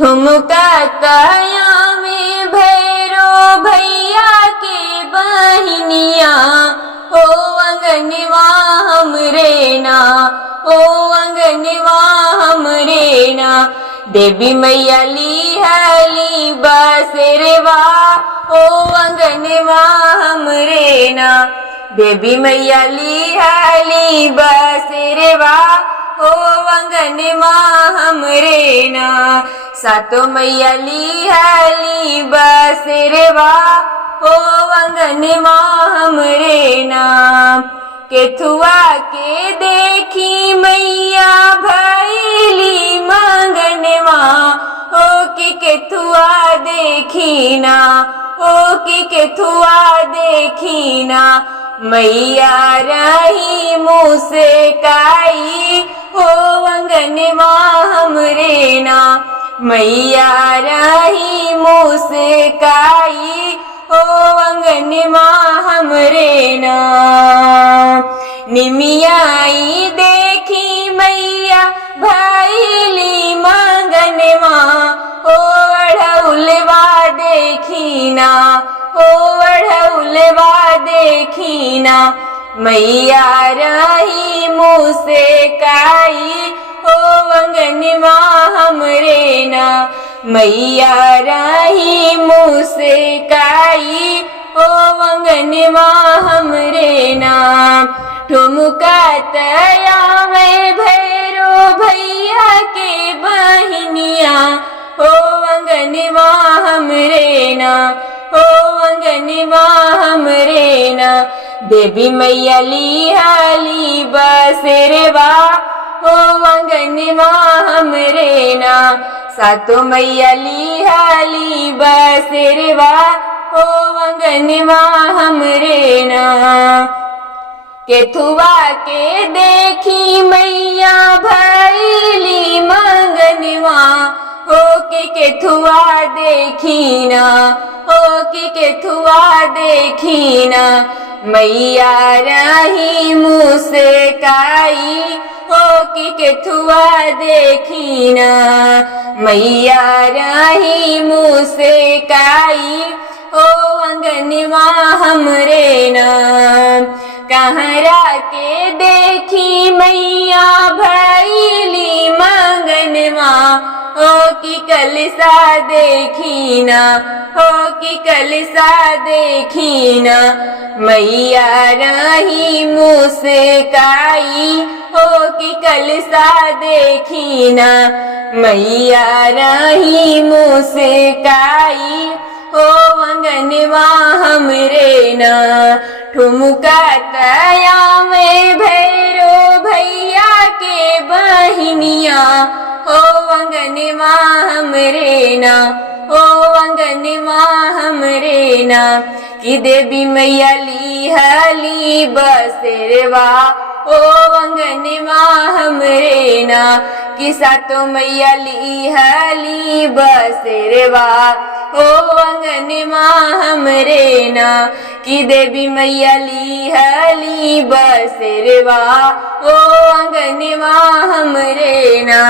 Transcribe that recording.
ठुमका काया में भैरो भैया के बहनिया हो अंगनवा हमरे ना, हो अंगनवा हमरे ना। देवी मैया लिहली बसेरवा हो अंगनवा हमरे ना। देवी मैया लिहली बसेरवा हो अंगनवा हमरे ना। सातो मैया लिहली बसेरवा हो अंगनवा हमरे ना। केथुआ के देखी मैया भैली मंगनवा हो कि केथुआ देखी ना, हो कि केथुआ देखी ना। मैया रही मुँह से काई हो अंगनवा हमरे ना। मैया रही मुँह से काई हो अंगनवा हमरे ना। निमियाई देखी मैया भैली मंगनवा हो अढ़उलवा देखी ना, हो अढ़उलवा देखी ना। मैया रही मुँह से काई हो अंगनवा हमरे ना। मैया रही मुँह से काई हो अंगनवा हमरे ना। ठुमका तयावे भैरो भैया के बहनिया हो अंगनवा हमरे ना, हो अंगनवा हमरे ना। देवी मैया लिहली बसेरवा हो अंगनवा हमरे ना। सातो मैया लिहली बसेरवा हो अंगनवा हमरे ना। केथुआ के देखी मैया भैली मंगनवा हो कि केथुआ देखी ना, हो कि केथुआ देखी ना। मैया रही मुँह से काई हो कि केथुआ देखी ना। मैया रही मुँह से काई हो अंगनवा हमरे ना। कहरा के देखी मैया भैली मंगनवा हो कि कलसा देखी ना, हो कि कलसा देखी ना। मैया रही मुँह से काई हो कि कलसा देखी ना। मैया रही मुँह से काई हो अंगनवा हमरे ना। ठुमका तया में भैरो भैया के बहनिया हो अंगनवा हमरे ना, हो अंगनवा हमरे ना। कि देवी मैया लिहली बसेरवा हो अंगनवा हमरे ना। कि सातो मैया लिहली बसेरवा हो अंगनवा हमरे ना। कि देवी मैया लिहली बसेरवा हो अंगनवा हमरे ना।